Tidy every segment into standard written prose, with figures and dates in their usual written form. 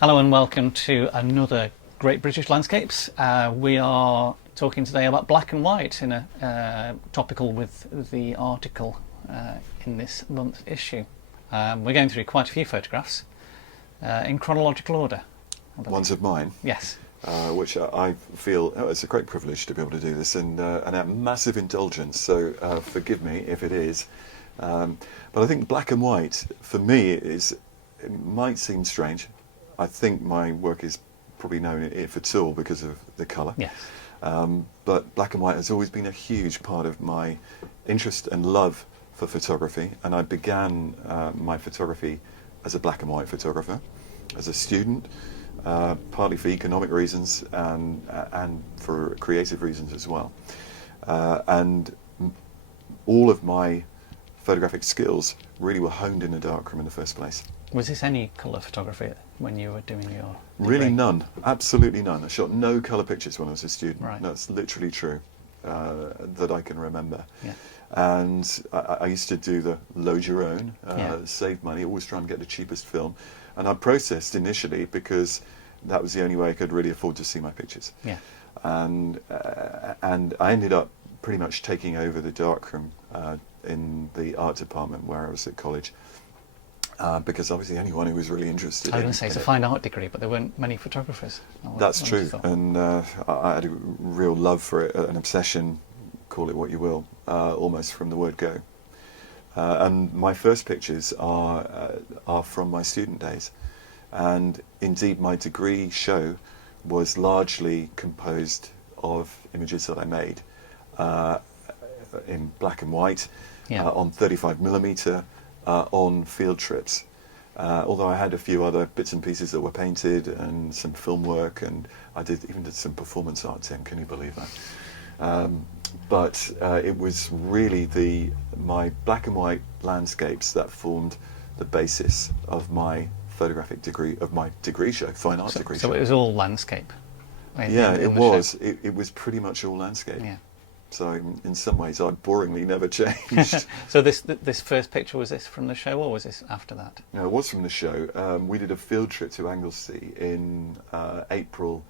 Hello and welcome to another Great British Landscapes. We are talking today about black and white in a topical with the article in this month's issue. We're going through quite a few photographs in chronological order. Ones of mine, Yes. which I feel it's a great privilege to be able to do this, and a massive indulgence. So forgive me if it is, but I think black and white for me it might seem strange. I think my work is probably known, if at all, because of the colour. Yes. But black and white has always been a huge part of my interest and love for photography, and I began my photography as a black and white photographer, as a student, partly for economic reasons and for creative reasons as well. And all of my photographic skills really were honed in a darkroom in the first place. Was this any colour photography when you were doing your Really degree? none, absolutely none. I shot no colour pictures when I was a student. Right. That's literally true, that I can remember. Yeah. And I used to do the load your own, Yeah. save money, always try and get the cheapest film. And I processed initially because that was the only way I could really afford to see my pictures. Yeah. And I ended up pretty much taking over the darkroom in the art department where I was at college. Because I was the only one who was really interested. I was in going to say it's a fine art degree, but there weren't many photographers. That's I true, thought. and I had a real love for it, an obsession, call it what you will, almost from the word go. And my first pictures are from my student days, and indeed my degree show was largely composed of images that I made in black and white, Yeah. on 35mm. On field trips, although I had a few other bits and pieces that were painted and some film work, and I even did some performance art, Tim, can you believe that? But it was really my black and white landscapes that formed the basis of my photographic degree, of my degree show, fine art degree So show. it was all landscape. Yeah, in it the was. show. It was pretty much all landscape. Yeah. So in some ways I boringly never changed. So this first picture, was this from the show or was this after that? No, it was from the show. We did a field trip to Anglesey in April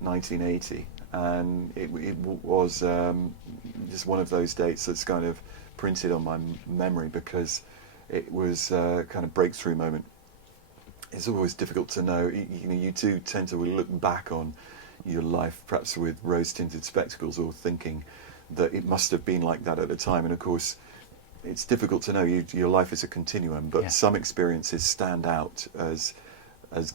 1980, and it was just one of those dates that's kind of printed on my memory because it was a kind of breakthrough moment. It's always difficult to know. You do tend to look back on your life perhaps with rose-tinted spectacles, or thinking that it must have been like that at the time, and of course it's difficult to know. Your life is a continuum, but Yeah. some experiences stand out as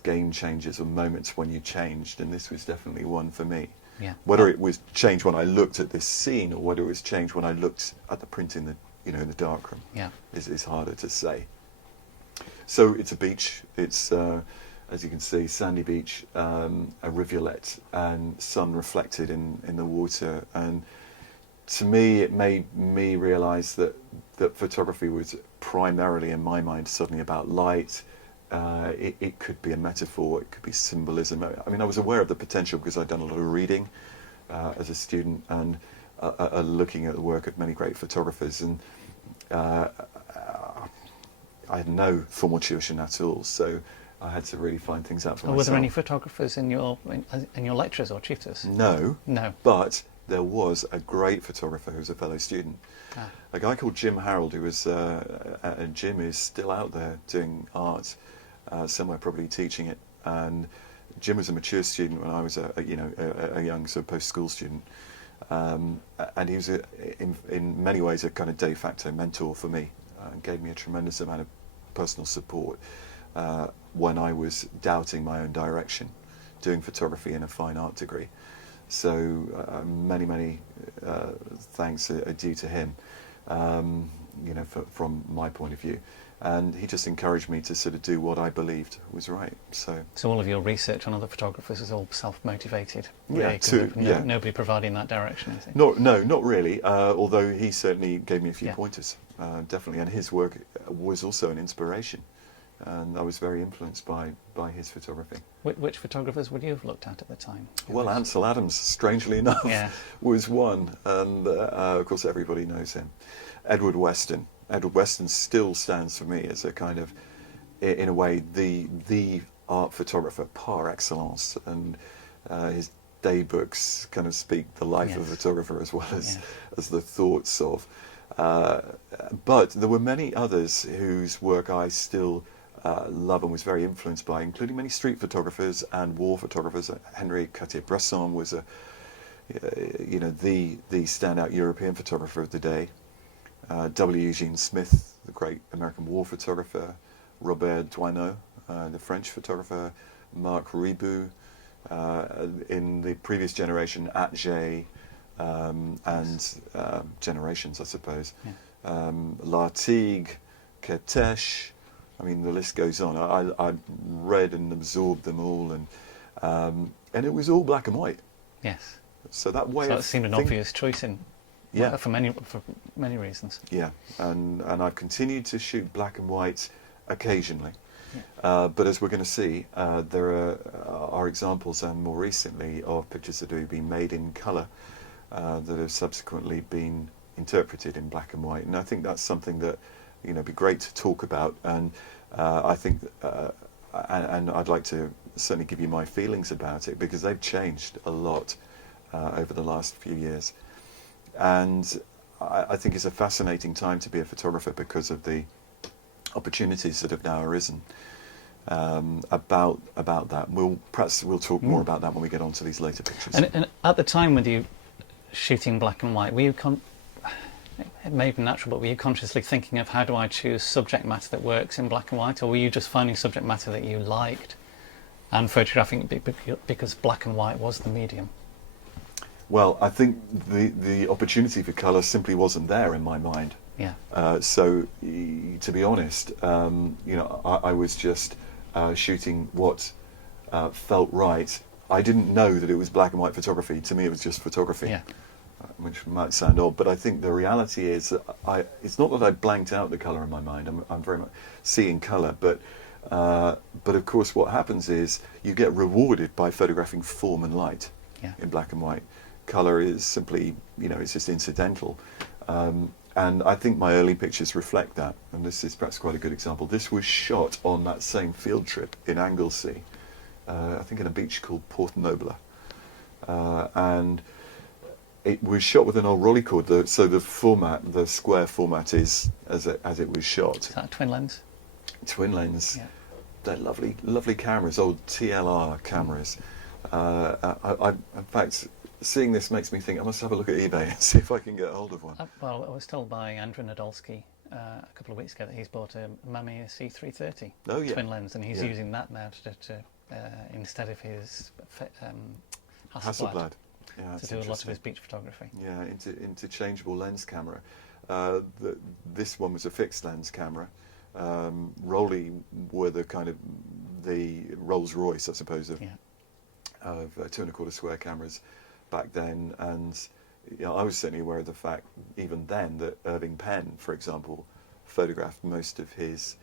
game changers or moments when you changed, and this was definitely one for me. Yeah. Whether it was change when I looked at this scene, or whether it was change when I looked at the print in the in the darkroom, Yeah. is harder to say. So it's a beach. It's as you can see, sandy beach, a rivulet, and sun reflected in the water. And to me, it made me realise that photography was primarily, in my mind, suddenly about light. It could be a metaphor, it could be symbolism. I mean, I was aware of the potential because I'd done a lot of reading as a student, and looking at the work of many great photographers. And I had no formal tuition at all, so I had to really find things out for myself. Were there any photographers in your lectures or tutors? No. No. But there was a great photographer who was a fellow student. Ah. A guy called Jim Harold, who was, and Jim is still out there doing art, somewhere probably teaching it. And Jim was a mature student when I was a young sort of post-school student. And he was in many ways a kind of de facto mentor for me, and gave me a tremendous amount of personal support when I was doubting my own direction, doing photography in a fine art degree. So many thanks are due to him, from my point of view. And he just encouraged me to sort of do what I believed was right. So all of your research on other photographers is all self-motivated? Yeah, Really, nobody providing that direction, is it? No, not really. Although he certainly gave me a few Yeah. pointers, definitely. And his work was also an inspiration, and I was very influenced by his photography. Which photographers would you have looked at the time? Well, Ansel Adams, strangely enough, Yeah. was one, and of course everybody knows him. Edward Weston still stands for me as a kind of, in a way, the art photographer par excellence, and his day books kind of speak the life of a Yes. photographer as well as Yeah. as the thoughts of. But there were many others whose work I still love and was very influenced by, including many street photographers and war photographers. Henri Cartier-Bresson was the standout European photographer of the day. W. Eugene Smith, the great American war photographer. Robert Doisneau, the French photographer. Marc Ribou, in the previous generation, Atget, and generations, I suppose. Yeah. Lartigue, Kertész. I mean, the list goes on. I read and absorbed them all, and it was all black and white. Yes. So that way So of it seemed an think- obvious choice for many reasons. Yeah, and I've continued to shoot black and white occasionally. Yeah. But as we're going to see, there are examples, and more recently, of pictures that have been made in colour that have subsequently been interpreted in black and white. And I think that's something that be great to talk about. And I think, and I'd like to certainly give you my feelings about it, because they've changed a lot over the last few years. And I think it's a fascinating time to be a photographer because of the opportunities that have now arisen about that. Perhaps we'll talk more about that when we get on to these later pictures. And at the time when you shooting black and white, were you it may be natural, but were you consciously thinking of how do I choose subject matter that works in black and white, or were you just finding subject matter that you liked and photographing it because black and white was the medium? Well, I think the opportunity for colour simply wasn't there in my mind. Yeah. So, to be honest, I was just shooting what felt right. I didn't know that it was black and white photography. To me, it was just photography, Yeah. Which might sound odd, but I think the reality is that it's not that I blanked out the colour in my mind. I'm very much seeing colour, but of course, what happens is you get rewarded by photographing form and light. Yeah. In black and white. Colour is simply, it's just incidental. And I think my early pictures reflect that. And this is perhaps quite a good example. This was shot on that same field trip in Anglesey, I think in a beach called Port Noble. And it was shot with an old Rolleicord. So the square format is as it was shot. Is that a twin lens? Twin lens. Yeah. They're lovely cameras, old TLR cameras. In fact, seeing this makes me think I must have a look at eBay and see if I can get hold of one. Well, I was told by Andrew Nadolski a couple of weeks ago that he's bought a Mamiya C330 twin lens, and he's using that now to instead of his Hasselblad to do a lot of his beach photography. Yeah, interchangeable lens camera. This one was a fixed lens camera. Rolly were the kind of the Rolls Royce, I suppose, of 2¼ square cameras back then, and I was certainly aware of the fact even then that Irving Penn, for example, photographed most of his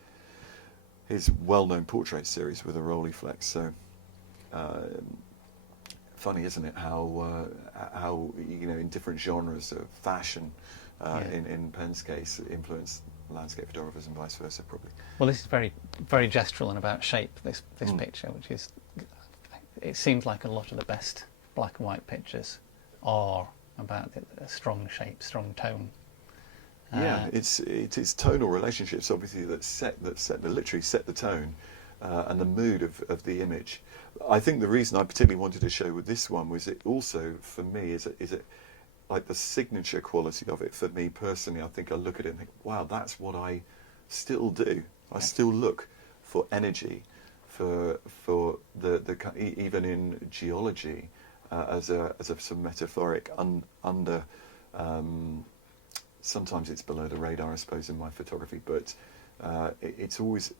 well-known portrait series with a Rolleiflex. So funny, isn't it, how in different genres of fashion, in Penn's case, influenced landscape photographers and vice versa, probably. Well, this is very, very gestural and about shape. This picture, which is, it seems like a lot of the best black and white pictures are about a strong shape, strong tone. It is tonal relationships, obviously, that literally set the tone and the mood of the image. I think the reason I particularly wanted to show with this one was it also, for me, is it like the signature quality of it. For me personally, I think I look at it and think, wow, that's what I still do. I still look for energy, for the even in geology, as a sort of metaphoric under. Sometimes it's below the radar, I suppose, in my photography, but it's always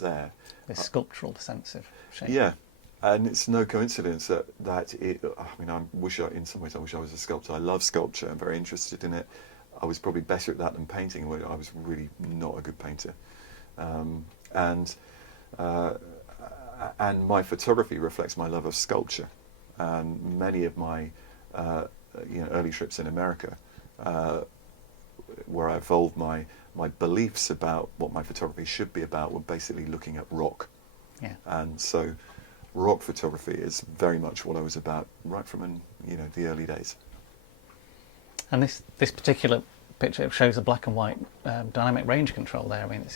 there. This sculptural sense of shape. Yeah, and it's no coincidence that it. I mean, in some ways, I wish I was a sculptor. I love sculpture. I'm very interested in it. I was probably better at that than painting, where I was really not a good painter. And my photography reflects my love of sculpture. And many of my early trips in America, where I evolved my beliefs about what my photography should be about, were basically looking at rock. Yeah. And so rock photography is very much what I was about right from the early days. And this particular picture shows a black and white dynamic range control there. I mean,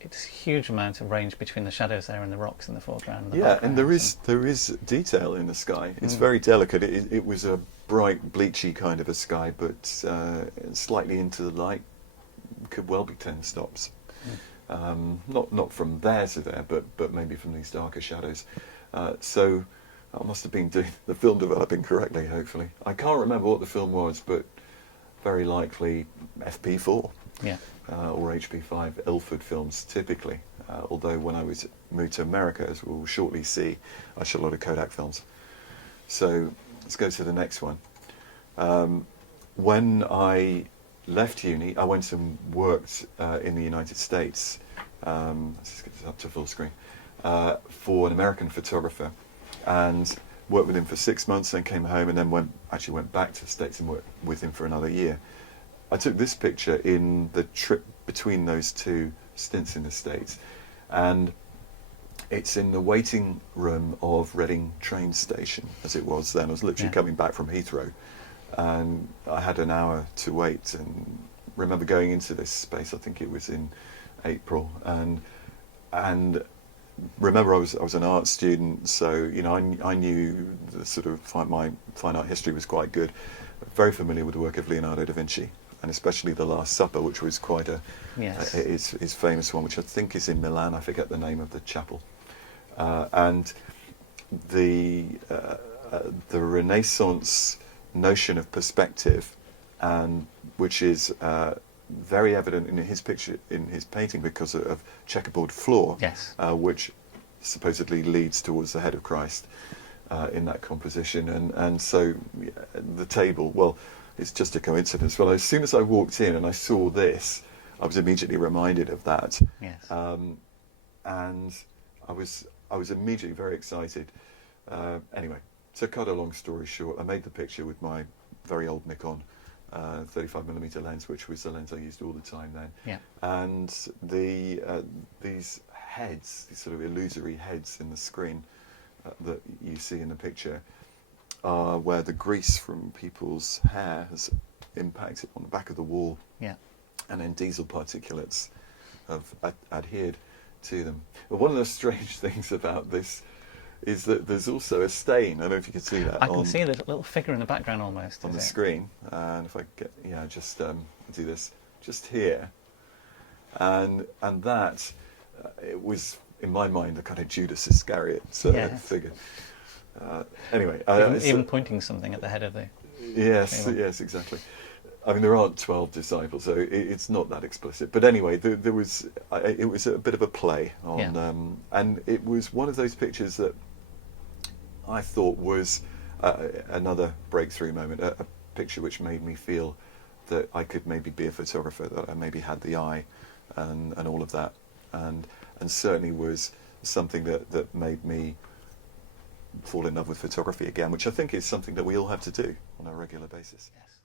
it's a huge amount of range between the shadows there and the rocks in the foreground. And the Yeah, and there background. is detail in the sky. It's very delicate. It was a bright, bleachy kind of a sky, but slightly into the light. Could well be 10 stops. Not from there to there, but maybe from these darker shadows. So I must have been doing the film developing correctly, hopefully. I can't remember what the film was, but very likely FP4 Yeah. or HP5 Ilford films typically. Although when I moved to America, as we'll shortly see, I shot a lot of Kodak films. So let's go to the next one. When I left uni, I went and worked in the United States. Let's just get this up to full screen. For an American photographer, and worked with him for 6 months, then came home, and then went back to the States and worked with him for another year. I took this picture in the trip between those two stints in the States, and it's in the waiting room of Reading train station, as it was then. I was literally coming back from Heathrow, and I had an hour to wait, and remember going into this space, I think it was in April, and remember I was an art student, so I knew the sort of my fine art history was quite good, very familiar with the work of Leonardo da Vinci, and especially The Last Supper, which was quite his famous one, which I think is in Milan. I forget the name of the chapel, and the Renaissance notion of perspective, and which is very evident in his picture, in his painting, because of checkerboard floor, which supposedly leads towards the head of Christ in that composition, and so the table. Well, it's just a coincidence. Well, as soon as I walked in and I saw this, I was immediately reminded of that. Yes. And I was immediately very excited. Anyway, to cut a long story short, I made the picture with my very old Nikon 35mm lens, which was the lens I used all the time then. Yeah. And these heads, these sort of illusory heads in the screen that you see in the picture, are where the grease from people's hair has impacted on the back of the wall. Yeah. And then diesel particulates have adhered to them. But one of the strange things about this is that there's also a stain. I don't know if you can see that. I can see the little figure in the background almost. On the screen. And if I get, just do this just here. And that, it was, in my mind, the kind of Judas Iscariot figure. Anyway. Even pointing something at the head of the... Yes, exactly. I mean, there aren't 12 disciples, so it's not that explicit. But anyway, it was a bit of a play on, and it was one of those pictures that I thought was another breakthrough moment, a picture which made me feel that I could maybe be a photographer, that I maybe had the eye, and all of that, and certainly was something that made me fall in love with photography again, which I think is something that we all have to do on a regular basis. Yes.